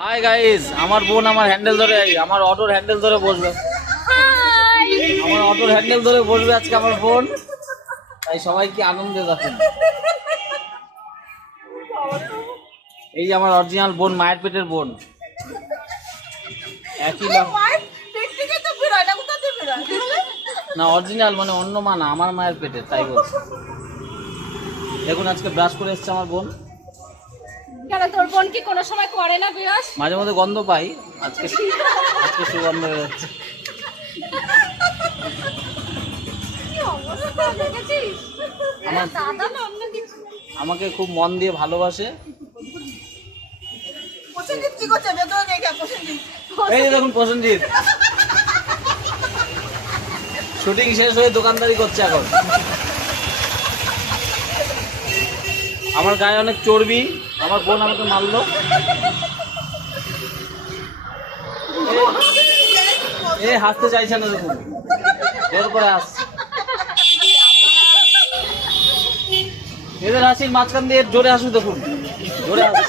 Hi guys, আমার বোন আমার হ্যান্ডেল ধরে আমার অটোর হ্যান্ডেল ধরে বসবে। আমার অটোর হ্যান্ডেল ধরে বসবে আজকে আমার বোন। তাই সবাই কি আনন্দে দেখেন। এই যে আমার অরিজিনাল বোন, মায়ের পেটের বোন। একই না, অরিজিনাল মানে অন্য মা না, আমার মায়ের পেটে, তাই বলছি। দেখুন আজকে ব্রাশ করে এসছে আমার বোন। কেন তোর বোন কি কোনো সময় করে না বিয়াস? মাঝে মধ্যে গন্ধ পাই, আজকে আজকে সুগন্ধ হয়ে যাচ্ছে। আমার দাদা না অন্য কিছু। আমাকে খুব মন দিয়ে ভালোবাসে। এই যে দেখুন প্রসেনজিৎ শুটিং শেষ হয়ে দোকানদারি করছে এখন। আমার গায়ে অনেক চর্বি, আমার বোন আমাকে মারলো। এ হাসতে চাইছে না, দেখুন জোর করে হাসছে। এদের হাসির মাঝখান দিয়ে জোরে হাসু, দেখুন জোরে হাসু।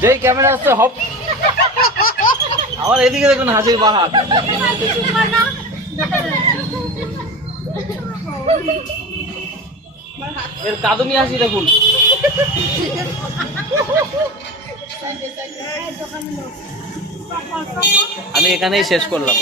যেই ক্যামেরা আসছে হপ, আবার এদিকে দেখুন হাসির বাহার। এর কাঁদুনি হাসি দেখুন। আমি এখানেই শেষ করলাম।